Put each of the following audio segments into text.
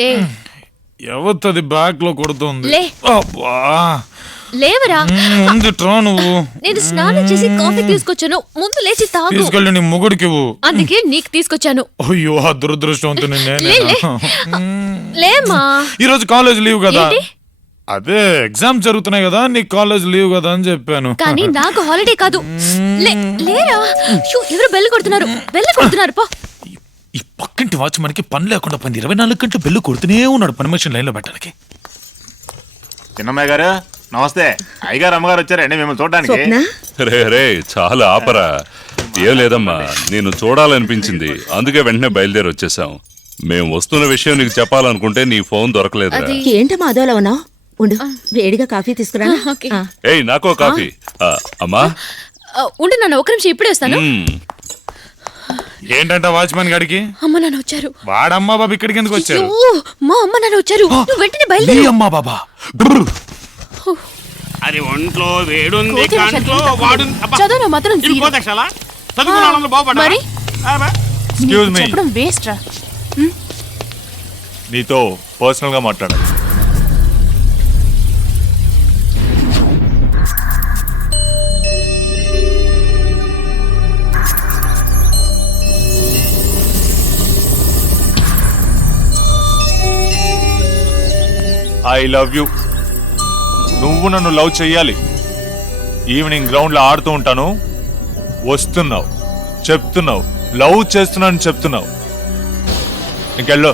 ఏ. ఎవత్తది బ్యాక్లో కొడుతుంది? లే. అబ్బా. లేవరా. మ్మ్, ఉంది ట్రా నువ్వు? నేను స్నానం చేసి కాఫీ తీసుకొచ్చాను. ముందు లేచి తాగు. తీసుకెళ్ళి నీ మొగుడికి. అందుకే నీకు తీసుకొచ్చాను. అయ్యో ఆ దురదృష్టవంతుని. లేమా ఈ రోజు కాలేజ్ లీవ్ కదా? అదే ఎగ్జామ్స్ జరుగుతున్నాయి కదా నీకు కాలేజ్ లీవ్ కదా అని చెప్పాను. కానీ నాకు హాలిడే కాదు. లేరా? ఎవరు బెల్ కొడుతున్నారు. బెల్ కొడుతున్నారు పో. పక్కింటి వాచ్ మనకి పని లేకుండా పోయింది. ఇరవై నాలుగు గంటలు బెల్లు కొడుతూనే ఉన్నాడు పర్మిషన్ లైన్లో పెట్టడానికి. చిన్నమ్మాయి గారు నమస్తే. అయ్యగారు అమ్మగారు వచ్చారండి మిమ్మల్ని చూడడానికి. రే రే చాలా ఆపరా. ఏం లేదమ్మా నేను చూడాలనిపించింది. అందుకే వెంటనే బయలుదేరి వచ్చేసాం మేం వస్తున్న విషయం నీకు చెప్పాలనుకుంటే నీ ఫోన్ దొరకలేదురా. అది ఏంటమ్మా అదోలా ఉన్నావు? ఉండు వేడిగా కాఫీ తీసుకురా ఓకే. ఏయ్ నాకో కాఫీ. ఆ, అమ్మా. ఉండు నాన్న ఒక నిమిషం ఇప్పుడే వస్తాను. మ్మ్. ఏంటంట వాచ్మెన్ గాడికి అమ్మ నాన్న వచ్చారు వాడమ్మా బాబు ఇక్కడికి ఎందుకు వచ్చారు అయ్యో, మా అమ్మ నాన్న వచ్చారు నువ్వు వెంటనే నీ బయలుదేరు అమ్మా బాబా బ్రర్. అది ఒంట్లో వేడుంది కోతి లక్షలు కంట్లో తింటా. వాడుంది అబ్బా, చదువులో మాత్రం ఇది zero. కోతక్షలా చదువుకున్న వాళ్ళందరూ బాగుపడ్డారా? మరి? Excuse me. చెప్పడం వేస్ట్ రా నీతో పర్సనల్గా మాట్లాడాలి ఐ లవ్ యు నువ్వు నన్ను లవ్ చెయ్యాలి ఈవినింగ్ గ్రౌండ్లో ఆడుతూ ఉంటాను వస్తున్నావు చెప్తున్నావు లవ్ చేస్తున్నాను చెప్తున్నావు ఇంకెళ్ళు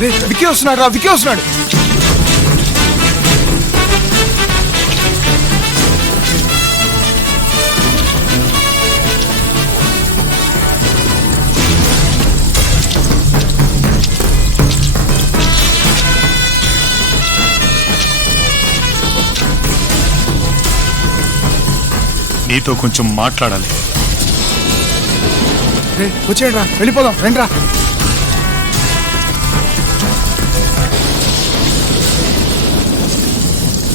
విక్కీ వస్తున్నాడు రా విక్కీ వస్తున్నాడు నీతో కొంచెం మాట్లాడాలి. వచ్చేయండి రా వెళ్ళిపోదాం రండి రా.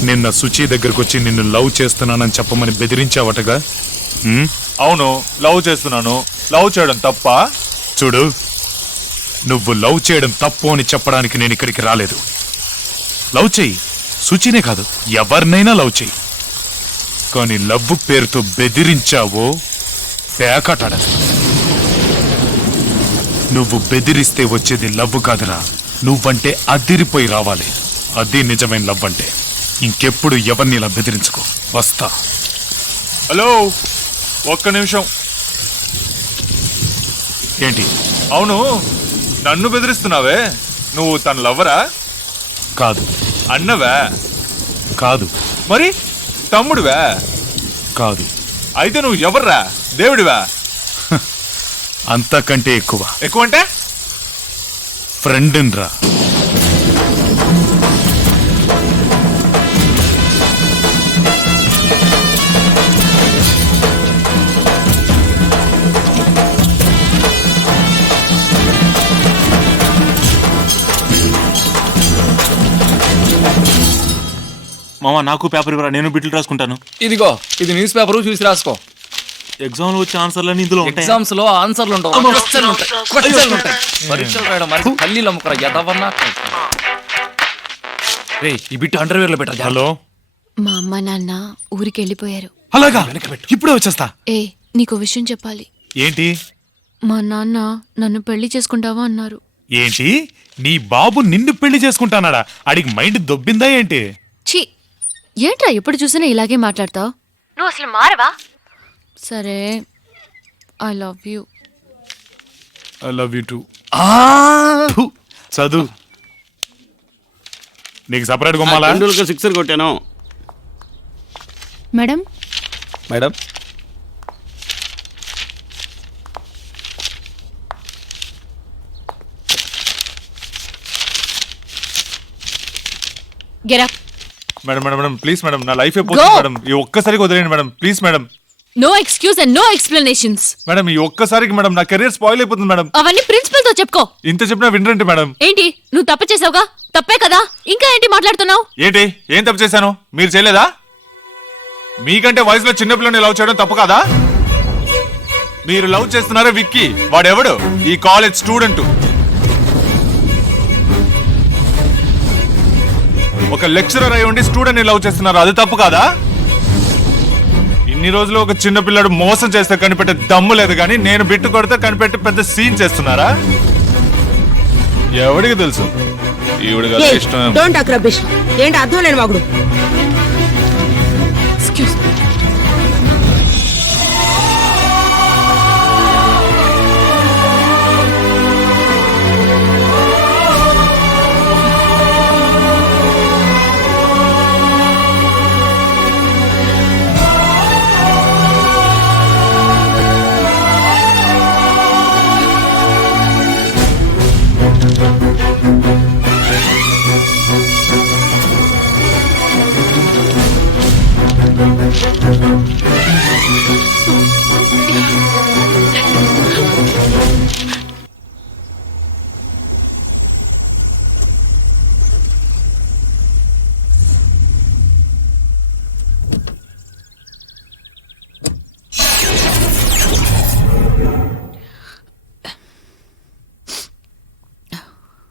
నిన్న సుచి దగ్గరకు వచ్చి నిన్ను లవ్ చేస్తున్నానని చెప్పమని బెదిరించావటగా? ఉమ్? అవును లవ్ చేస్తున్నాను. లవ్ చేయడం తప్ప? చూడు నువ్వు లవ్ చేయడం తప్పు అని చెప్పడానికి నేను ఇక్కడికి రాలేదు. లవ్ చెయ్యి. సుచినే కాదు ఎవరినైనా లవ్ చెయ్యి. కానీ లవ్ పేరుతో బెదిరించావో పేకాటాడేస్తా నువ్వు బెదిరిస్తే వచ్చేది లవ్ కాదురా. నువ్వంటే అదిరిపోయి రావాలి. అది నిజమైన లవ్ అంటే. ఇంకెప్పుడు ఎవరిని ఇలా బెదిరించుకో? వస్తా. హలో ఒక్క నిమిషం. ఏంటి? అవును నన్ను బెదిరిస్తున్నావే? నువ్వు తన లవ్వరా? కాదు. అన్నవా? కాదు. మరి? తమ్ముడివా? కాదు. అయితే నువ్వు ఎవర్రా? దేవుడివా? అంతకంటే ఎక్కువ. ఎక్కువ అంటే ఫ్రెండ్ మామ నాకు పేపర్ ఇవ్వరా? నేను బిట్లు రాసుకుంటాను. ఇదిగో ఇది న్యూస్ పేపర్ చూసి రాసుకో. ఎగ్జామ్లో వచ్చే ఆన్సర్లన్నీ ఇందులో ఉంటాయి? ఎగ్జామ్స్లో ఆన్సర్లు ఉండవు. క్వశ్చన్లు ఉంటాయి. క్వశ్చన్లు ఉంటాయి. పరీక్షలు రాయడం మరి పల్లీలు అమ్ముకురా ఎదవన్నా రే ఈ బిట్టు అండర్వేర్లో పెట్టా హలో? మా అమ్మ నాన్న ఊరికి వెళ్ళిపోయారు అలాగా ఇప్పుడే వచ్చేస్తా. ఏ నీకు విషయం చెప్పాలి. ఏంటి? మా నాన్న నన్ను పెళ్ళి చేసుకుంటావా అన్నారు. ఏంటి? నీ బాబు నిన్ను పెళ్ళి చేసుకుంటానాడా? అడిగి మైండ్ దొబ్బిందా ఏంటి? ఛీ! ఏంట్రా ఎప్పుడు చూసినా ఇలాగే మాట్లాడతావు? నువ్వు అసలు మారవా? సరే. I love you I love you too చదువు. నీకు సపరేట్ గుమ్మాలా? టెండూల్కర్ సిక్సర్ కొట్టాను. Madam? Madam? Get up madam madam madam please madam నా లైఫ్. అయిపోతుంది మేడం ఈ ఒక్కసారికి వదిలేయండి madam please madam no excuse and no explanations madam ఈ ఒక్కసారికి మేడం నా కెరీర్ స్పాయిల్ అయిపోతుంది మేడం అవన్నీ ప్రిన్సిపల్తో చెప్పుకో. ఇంత చెప్పినా వినరండి మేడం ఏంటి? నువ్వు తప్పు చేసావుగా? తప్పే కదా? ఇంకా ఏంటి మాట్లాడుతున్నావు? ఏంటి? ఏం తప్పు చేశాను? మీరు చేయలేదా? మీకంటే వయసులో చిన్నపిల్లని లవ్ చేయడం తప్పు కాదా? మీరు లవ్ చేస్తున్నారా విక్కీ. వాడెవడు? ఈ కాలేజ్ స్టూడెంట్ ఒక లెక్చరర్ అయి ఉండి స్టూడెంట్ని లవ్ చేస్తున్నారు. అది తప్పు కాదా? ఇన్ని రోజులు ఒక చిన్న పిల్లడు మోసం చేస్తే కనిపెట్టే దమ్ము లేదు కానీ నేను బిట్టు కొడితే కనిపెట్టి పెద్ద సీన్ చేస్తున్నారా? ఎవడికి తెలుసు? ఈవిడ ఇష్టం. ఏంటి అర్థం లేని వాగుడు ఎక్స్క్యూజ్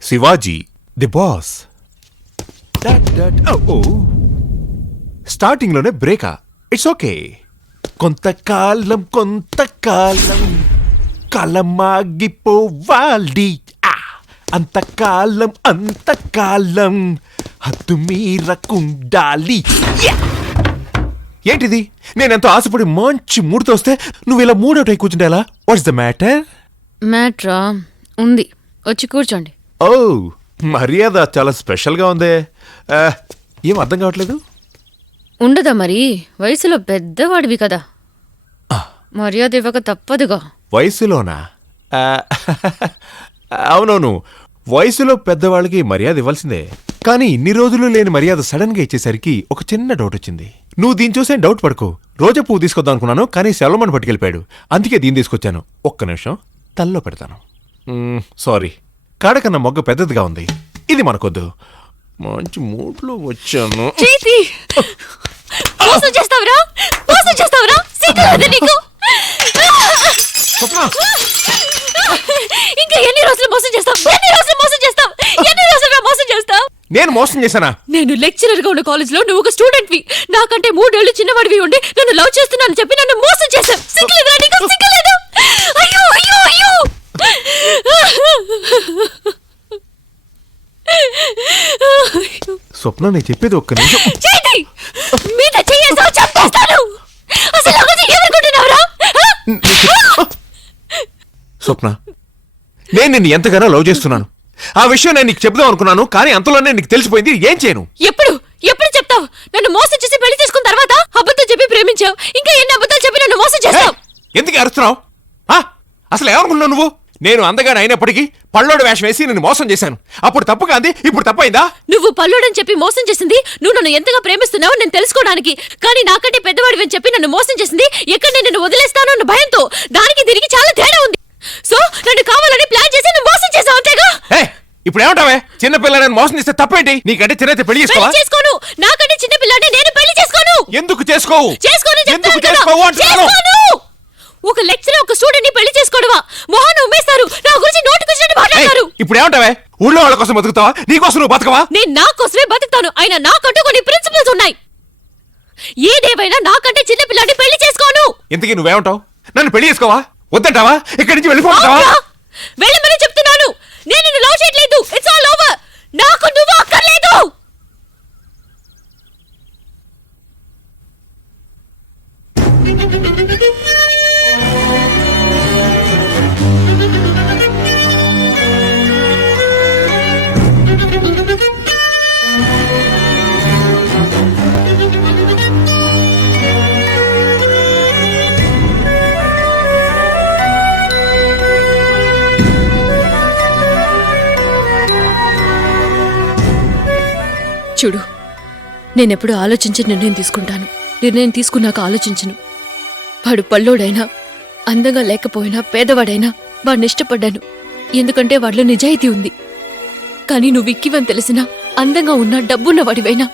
శివాజీ ది బాస్. స్టార్టింగ్లోనే బ్రేకా. ఇట్స్ ఓకే కొంతకాలం కొంతకాలం కాలమాగిపోవాలి ఆ, అంతకాలం అంతకాలం హద్దు మీరకుండాలి. యా! ఏంటిది? నేనెంతో ఆశపడి మంచి మూడుతో వస్తే నువ్వు ఇలా మూడోట్ కూర్చుంటేలా వాట్స్ ద మ్యాటర్ మ్యాట్రా ఉంది. వచ్చి కూర్చోండి. ఓ మర్యాద చాలా స్పెషల్గా ఉందే. ఆ, ఏం అర్థం కావట్లేదు? ఉండదా మరి? వయసులో పెద్దవాడివి కదా. మర్యాద ఇవ్వక తప్పదుగా. వయసులోనా? ఆ, అవునవును. వయసులో పెద్దవాళ్ళకి మర్యాద ఇవ్వాల్సిందే. కానీ ఇన్ని రోజులు లేని మర్యాద సడన్గా ఇచ్చేసరికి ఒక చిన్న డౌట్ వచ్చింది. నువ్వు దీన్ని చూసే డౌట్ పడుకో. రోజా పువ్వు తీసుకొద్దాం అనుకున్నాను కానీ సెలవుమని పట్టుకెళ్ళిపోయాడు. అందుకే దీన్ని తీసుకొచ్చాను. ఒక్క నిమిషం. తల్లో పెడతాను. మ్మ్, సారీ. కాడకన్నా మొగ్గ పెద్దదిగా ఉంది. ఇది మనకొద్దు. మంచి మూడ్లో వచ్చాను. చేతి! మోసం చేస్తావురా? మోసం చేస్తావురా? సిగ్గులేదు నీకు! ఇంకా ఎన్ని రోజులు మోసం చేస్తావు? ఎన్ని రోజులు మోసం చేస్తావు? ఎన్ని రోజులు మోసం చేస్తావు? నేను మోసం చేశానా? నేను లెక్చరర్గా ఉన్న కాలేజ్లో నువ్వు ఒక స్టూడెంట్ వి నాకంటే మూడేళ్ళు చిన్నవాడివి ఉండి నన్ను లవ్ చేస్తున్నాను చెప్పి నన్ను మోసం చేశావు. సిగ్గులేదురా నీకు సిగ్గులేదు అయ్యో అయ్యో అయ్యో స్వప్న నేను చెప్పేది ఒక్క నిమిషం. మీద చెయ్యేసావు చంపేస్తాను! అసలు ఆ? స్వప్న నేను నిన్ను ఎంతగానో లవ్ చేస్తున్నాను. ఆ విషయం నేను నీకు చెప్దాం అనుకున్నాను కానీ అంతలోనే నీకు తెలిసిపోయింది ఏం చేయను? ఎప్పుడు? ఎప్పుడు చెప్తావు? నన్ను మోసం చేసి పెళ్ళి చేసుకున్న తర్వాత అబద్ధం చెప్పి ప్రేమించావు. ఇంకా ఎన్ని అబద్ధాలు చెప్పి నన్ను మోసం చేస్తావు? ఎందుకు అరుస్తున్నావు? ఆ? అసలు ఏమనుకున్నావు నువ్వు? నేను అందగానే అయినప్పటికీ పళ్ళోడు వేషం వేసి నిన్ను మోసం చేశాను. అప్పుడు తప్పు కాంది ఇప్పుడు తప్పైందా? నువ్వు పల్లుడని చెప్పి మోసం చేసింది నువ్వు నన్ను ఎంతగా ప్రేమిస్తున్నావో నేను తెలుసుకోవడానికి. కానీ నాకంటే పెద్దవాడివి అని చెప్పి నన్ను మోసం చేసింది ఎక్కడ నేను నిన్ను వదిలేస్తానో అన్న భయంతో దానికి దీనికి చాలా తేడా ఉంది. సో నన్ను కావాలని ప్లాన్ చేసి నువ్వు మోసం చేసావు అంతేగా? ఏ ఇప్పుడు ఏమంటావే? చిన్న పిల్లని మోసం చేస్తే తప్పేంటి? నీకంటే చిన్నైతే పెళ్ళి చేసుకోవా? పెళ్ళి చేసుకోను. నాకంటే చిన్న పిల్లాడిని నేను పెళ్ళి చేసుకోను. ఎందుకు చేసుకోవు? చేసుకోను ఎందుకు చెప్తాను కదా. చేసుకోవు అంటున్నాను చేసుకోను. ఒక లెక్చరర్ ఒక స్టూడెంట్ని పెళ్ళి చేసుకోవడమా? మొహాన్ని ఉమ్మేస్తారు. నా గురించి నోటికొచ్చినట్టు మాట్లాడతారు. ఇప్పుడు ఏమంటావే ఊళ్ళో వాళ్ళ కోసం బతుకుతావా? నీ కోసం నువ్వు బతకవా? నేను నా కోసమే బతుకుతాను. అయినా నాకంటూ కొన్ని ప్రిన్సిపల్స్ ఉన్నాయి. ఏదేమైనా నాకంటే చిన్న పిల్లాడిని పెళ్ళి చేసుకోను. ఇంతకీ నువ్వేమంటావు? నన్ను పెళ్ళి చేసుకోవా? వద్దంటావా? ఇక్కడి నుంచి వెళ్ళిపోతావా? వెళ్ళమని చెప్తున్నాను. నేను నిన్ను లవ్ చూడు నేనెప్పుడు ఆలోచించి నిర్ణయం తీసుకుంటాను. నిర్ణయం తీసుకున్నాక ఆలోచించను. వాడు పల్లోడైనా అందంగా లేకపోయినా పేదవాడైనా వాడిని ఇష్టపడ్డాను. ఎందుకంటే వాడిలో నిజాయితీ ఉంది. కానీ నువ్వు ఇక్కివని తెలిసినా అందంగా ఉన్నా డబ్బున్న వాడివైనా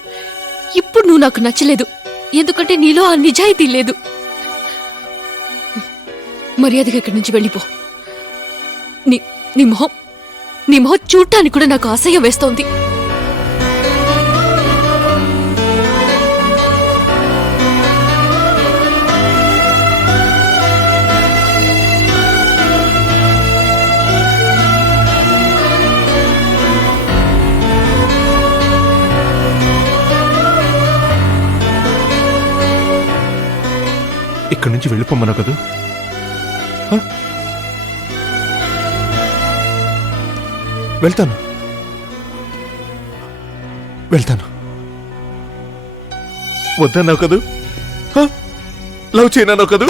ఇప్పుడు నువ్వు నాకు నచ్చలేదు. ఎందుకంటే నీలో ఆ నిజాయితీ లేదు. మర్యాదగా ఇక్కడి నుంచి వెళ్ళిపో. నీ నీ మొహం నీ మొహం చూడటానికి కూడా నాకు అసహ్యం వేస్తోంది. ఇక్కడి నుంచి వెళ్ళిపోమన్నావు కదూ? వెళ్తాను. వెళ్తాను. వద్దన్నావు కదూ? హ? లవ్ చేయనన్నావు కదూ?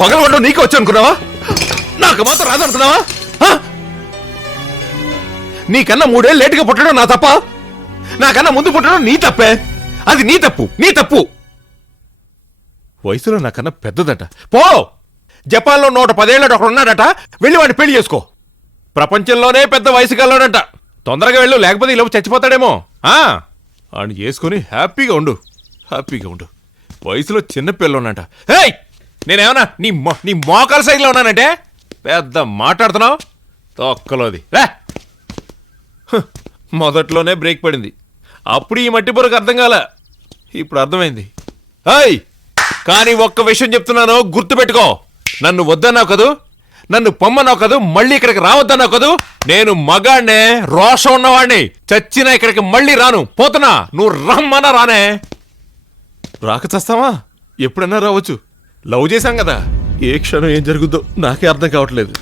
పగలబడ్డం నీకు వచ్చి అనుకున్నావా? నాకు మాత్రం రాదనుకున్నావా హ? నీకన్నా మూడేళ్ళు లేటుగా పుట్టడం నా తప్ప? నాకన్నా ముందు పుట్టడం నీ తప్పే? అది నీ తప్పు నీ తప్పు. వయసులో నాకన్నా పెద్దదట. పో! జపాన్లో నూట పదేళ్ళ ఒకడు ఉన్నాడట వెళ్ళి వాడిని పెళ్ళి చేసుకో. ప్రపంచంలోనే పెద్ద వయసు గల్లోడట. తొందరగా వెళ్ళు లేకపోతే ఈలోపు చచ్చిపోతాడేమో. అని చేసుకుని హ్యాపీగా ఉండు. హ్యాపీగా ఉండు. వయసులో చిన్న పిల్లన్నట హేయ్ నేనేమన్నా నీ మో నీ మోకాల సైజులో ఉన్నానంటే? పెద్ద మాట్లాడుతున్నావు? తొక్కలోది. రా మొదట్లోనే బ్రేక్ పడింది. అప్పుడు ఈ మట్టి పొరకు అర్థం కాల. ఇప్పుడు అర్థమైంది. హాయ్ కానీ ఒక్క విషయం చెప్తున్నాను గుర్తుపెట్టుకో. నన్ను వద్దన్నావు కదూ? నన్ను పొమ్మన్నావు కదూ? మళ్ళీ ఇక్కడికి రావద్దన్నావు కదూ? నేను మగాడినే రోషం ఉన్నవాడిని. చచ్చినా ఇక్కడికి మళ్ళీ రాను. పోతున్నా. నువ్వు రమ్మన్నా రానే. రాక చస్తావా? ఎప్పుడన్నా రావచ్చు. లవ్ చేశాం కదా. ఏ క్షణం ఏం జరుగుద్దో నాకే అర్థం కావట్లేదు.